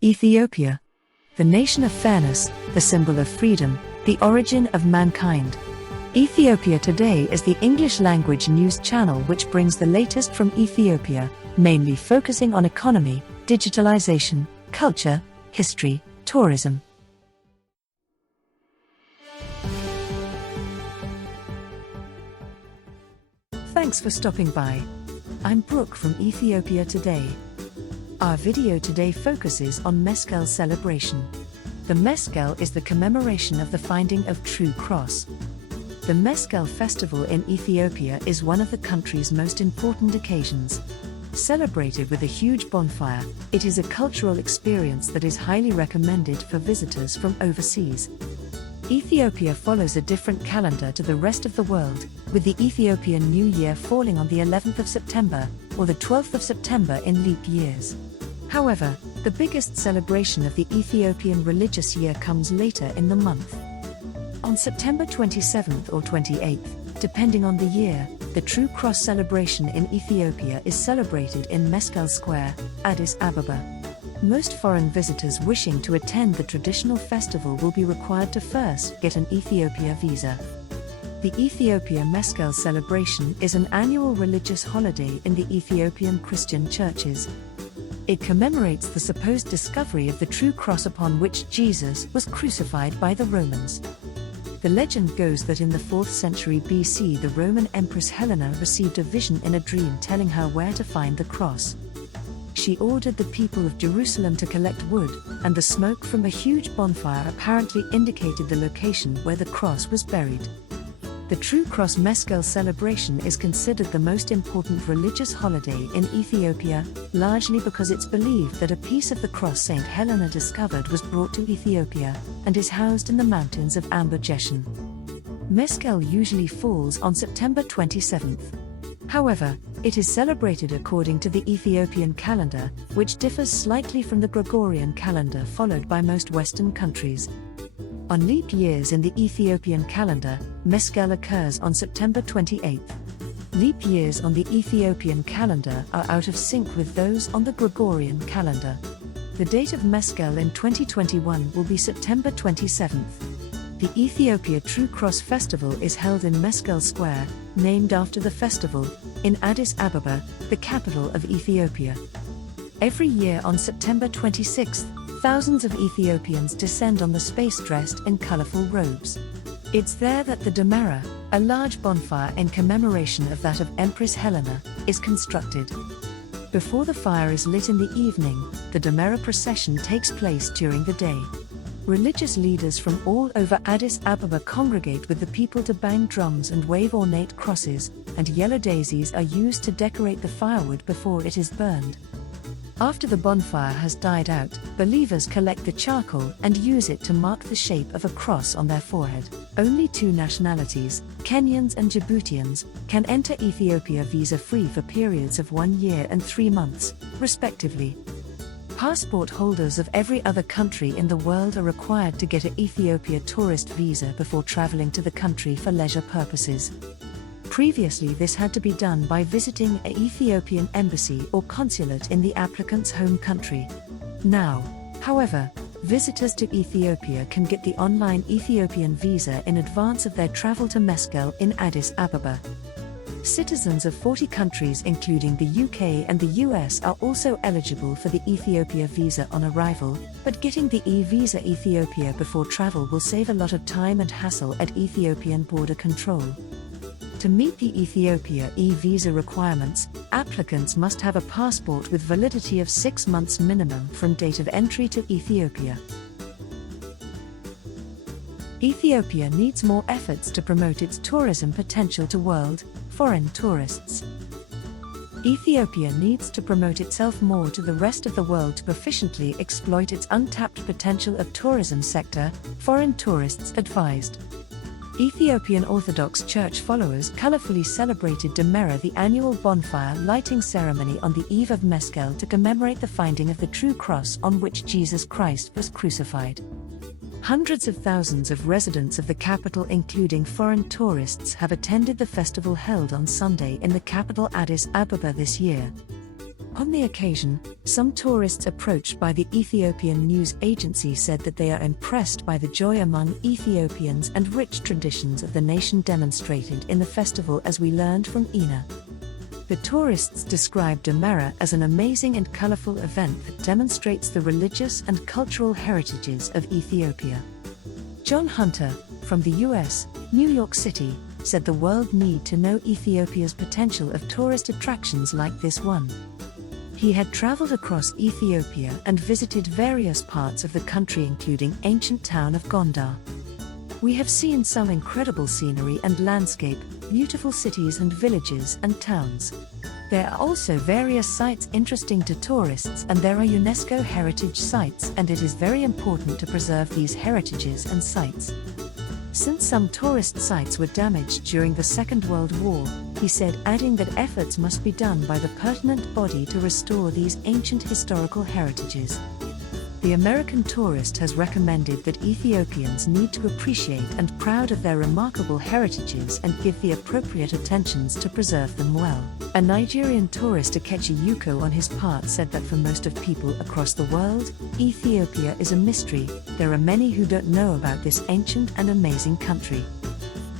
Ethiopia, the nation of fairness, the symbol of freedom, the origin of mankind. Ethiopia Today is the English-language news channel which brings the latest from Ethiopia, mainly focusing on economy, digitalization, culture, history, tourism. Thanks for stopping by. I'm Brooke from Ethiopia Today. Our video today focuses on Meskel celebration. The Meskel is the commemoration of the finding of true cross. The Meskel festival in Ethiopia is one of the country's most important occasions. Celebrated with a huge bonfire, it is a cultural experience that is highly recommended for visitors from overseas. Ethiopia follows a different calendar to the rest of the world, with the Ethiopian New Year falling on the 11th of September, or the 12th of September in leap years. However, the biggest celebration of the Ethiopian religious year comes later in the month. On September 27th or 28th, depending on the year, the True Cross celebration in Ethiopia is celebrated in Meskel Square, Addis Ababa. Most foreign visitors wishing to attend the traditional festival will be required to first get an Ethiopia visa. The Ethiopian Meskel Celebration is an annual religious holiday in the Ethiopian Christian churches. It commemorates the supposed discovery of the true cross upon which Jesus was crucified by the Romans. The legend goes that in the 4th century BC the Roman Empress Helena received a vision in a dream telling her where to find the cross. She ordered the people of Jerusalem to collect wood, and the smoke from a huge bonfire apparently indicated the location where the cross was buried. The True Cross Meskel celebration is considered the most important religious holiday in Ethiopia, largely because it's believed that a piece of the cross Saint Helena discovered was brought to Ethiopia, and is housed in the mountains of Amharic. Meskel usually falls on September 27th. However, it is celebrated according to the Ethiopian calendar, which differs slightly from the Gregorian calendar followed by most Western countries. On leap years in the Ethiopian calendar, Meskel occurs on September 28th. Leap years on the Ethiopian calendar are out of sync with those on the Gregorian calendar. The date of Meskel in 2021 will be September 27th. The Ethiopia True Cross Festival is held in Meskel Square, named after the festival, in Addis Ababa, the capital of Ethiopia. Every year on September 26th, thousands of Ethiopians descend on the space dressed in colorful robes. It's there that the Demera, a large bonfire in commemoration of that of Empress Helena, is constructed. Before the fire is lit in the evening, the Demera procession takes place during the day. Religious leaders from all over Addis Ababa congregate with the people to bang drums and wave ornate crosses, and yellow daisies are used to decorate the firewood before it is burned. After the bonfire has died out, believers collect the charcoal and use it to mark the shape of a cross on their forehead. Only two nationalities, Kenyans and Djiboutians, can enter Ethiopia visa-free for periods of 1 year and 3 months, respectively. Passport holders of every other country in the world are required to get an Ethiopia tourist visa before traveling to the country for leisure purposes. Previously this had to be done by visiting an Ethiopian embassy or consulate in the applicant's home country. Now, however, visitors to Ethiopia can get the online Ethiopian visa in advance of their travel to Meskel in Addis Ababa. Citizens of 40 countries including the UK and the US are also eligible for the Ethiopia visa on arrival, but getting the e-visa Ethiopia before travel will save a lot of time and hassle at Ethiopian border control. To meet the Ethiopia e-visa requirements, applicants must have a passport with validity of 6 months minimum from date of entry to Ethiopia. Ethiopia needs more efforts to promote its tourism potential to world, foreign tourists. Ethiopia needs to promote itself more to the rest of the world to efficiently exploit its untapped potential of tourism sector, foreign tourists advised. Ethiopian Orthodox Church followers colorfully celebrated Demera, the annual bonfire lighting ceremony on the eve of Meskel to commemorate the finding of the true cross on which Jesus Christ was crucified. Hundreds of thousands of residents of the capital including foreign tourists have attended the festival held on Sunday in the capital Addis Ababa this year. On the occasion, some tourists approached by the Ethiopian news agency said that they are impressed by the joy among Ethiopians and rich traditions of the nation demonstrated in the festival, as we learned from Ina. The tourists described Demera as an amazing and colorful event that demonstrates the religious and cultural heritages of Ethiopia. John Hunter, from the US, New York City, said the world need to know Ethiopia's potential of tourist attractions like this one. He had traveled across Ethiopia and visited various parts of the country, including ancient town of Gondar. We have seen some incredible scenery and landscape, beautiful cities and villages and towns. There are also various sites interesting to tourists, and there are UNESCO heritage sites, and it is very important to preserve these heritages and sites. Since some tourist sites were damaged during the Second World War, he said, adding that efforts must be done by the pertinent body to restore these ancient historical heritages. The American tourist has recommended that Ethiopians need to appreciate and proud of their remarkable heritages and give the appropriate attentions to preserve them well. A Nigerian tourist, Akechi Yuko, on his part said that for most of people across the world, Ethiopia is a mystery. There are many who don't know about this ancient and amazing country.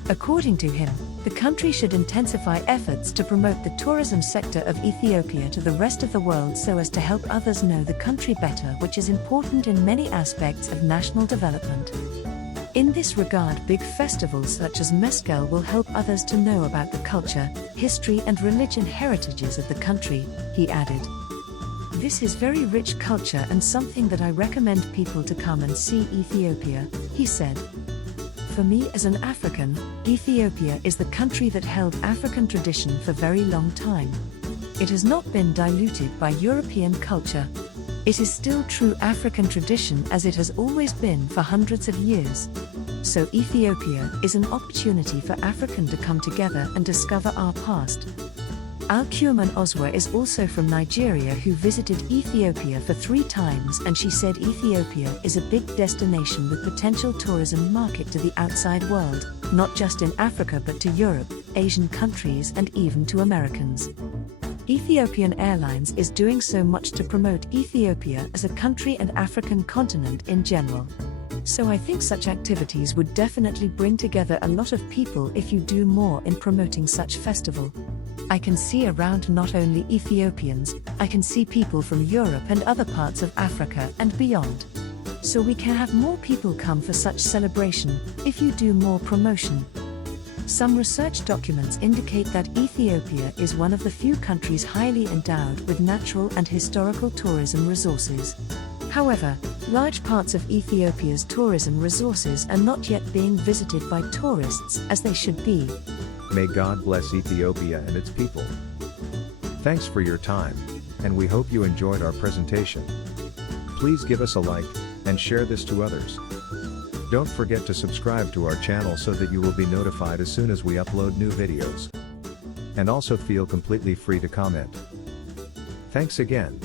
According to him, the country should intensify efforts to promote the tourism sector of Ethiopia to the rest of the world so as to help others know the country better, which is important in many aspects of national development. In this regard, big festivals such as Meskel will help others to know about the culture, history and religion heritages of the country, he added. This is very rich culture and something that I recommend people to come and see Ethiopia, he said. For me as an African, Ethiopia is the country that held African tradition for very long time. It has not been diluted by European culture. It is still true African tradition as it has always been for hundreds of years. So Ethiopia is an opportunity for African to come together and discover our past. Alkuman Oswa is also from Nigeria, who visited Ethiopia for 3 times, and she said Ethiopia is a big destination with potential tourism market to the outside world, not just in Africa but to Europe, Asian countries and even to Americans. Ethiopian Airlines is doing so much to promote Ethiopia as a country and African continent in general. So I think such activities would definitely bring together a lot of people if you do more in promoting such festival. I can see around not only Ethiopians, I can see people from Europe and other parts of Africa and beyond. So we can have more people come for such celebration, if you do more promotion. Some research documents indicate that Ethiopia is one of the few countries highly endowed with natural and historical tourism resources. However, large parts of Ethiopia's tourism resources are not yet being visited by tourists as they should be. May God bless Ethiopia and its people. Thanks for your time, and we hope you enjoyed our presentation. Please give us a like, and share this to others. Don't forget to subscribe to our channel so that you will be notified as soon as we upload new videos. And also feel completely free to comment. Thanks again.